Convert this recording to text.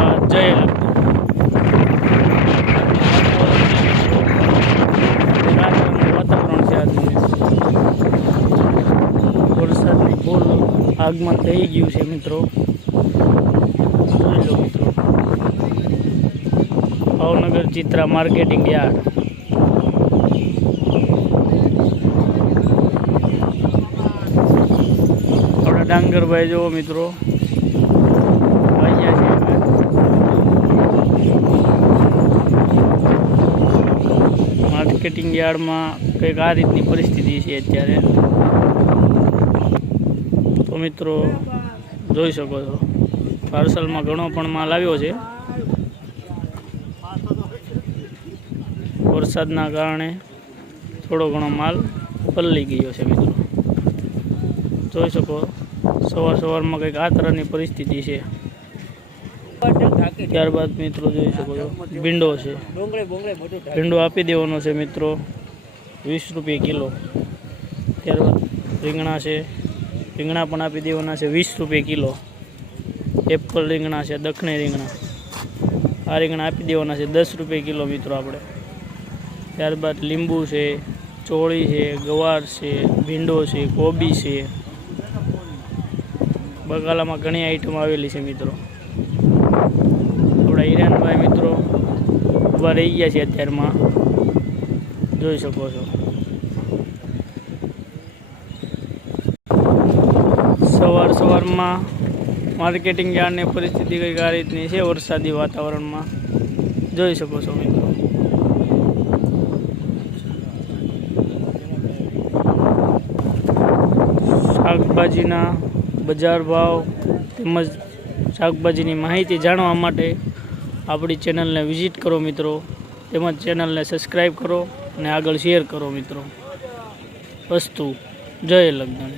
જય લગ્ન વાતાવરણ છે આજનું વરસાદની ફૂલ આગમન થઈ ગયું છે મિત્રો. જોઈ લો મિત્રો, ભાવનગર ચિત્રા માર્કેટિંગ યાર્ડ. આપણા ડાંગરભાઈ જુઓ મિત્રો, અહીંયા છે માર્કેટિંગ યાર્ડમાં કંઈક આ રીતની પરિસ્થિતિ છે અત્યારે. તો મિત્રો જોઈ શકો છો, પાર્સલમાં ઘણો પણ માલ આવ્યો છે. વરસાદના કારણે થોડો ઘણો માલ પલળી ગયો છે મિત્રો. જોઈ શકો, સવારમાં કંઈક આ તરહની પરિસ્થિતિ છે. ત્યારબાદ મિત્રો જોઈ શકો છો, ભીંડો છે. ભીંડો આપી દેવાનો છે મિત્રો, 20 રૂપિયા કિલો. ત્યારબાદ રીંગણા છે, રીંગણા પણ આપી દેવાના છે 20 રૂપિયા કિલો. એપલ રીંગણા છે, દખણી રીંગણા, આ રીંગણા આપી દેવાના છે 10 રૂપિયા કિલો મિત્રો આપણે. ત્યારબાદ લીંબુ છે, ચોળી છે, ગવાર છે, ભીંડો છે, કોબી છે. બકાલામાં ઘણી આઈટમ આવેલી છે મિત્રો. આપણા હિરાનભાઈ મિત્રો ઊભા રહી ગયા છે અત્યારમાં, જોઈ શકો છો. સવારમાં માર્કેટિંગ યાર્ડની પરિસ્થિતિ કંઈક આ રીતની છે વરસાદી વાતાવરણમાં, જોઈ શકો છો મિત્રો. શાકભાજીના બજાર ભાવ તેમજ શાકભાજીની માહિતી જાણવા માટે આપણી ચેનલને વિઝિટ કરો મિત્રો, તેમજ ચેનલને સબસ્ક્રાઈબ કરો અને આગળ શેર કરો મિત્રો. અસ્તુ. જય લગ્ન.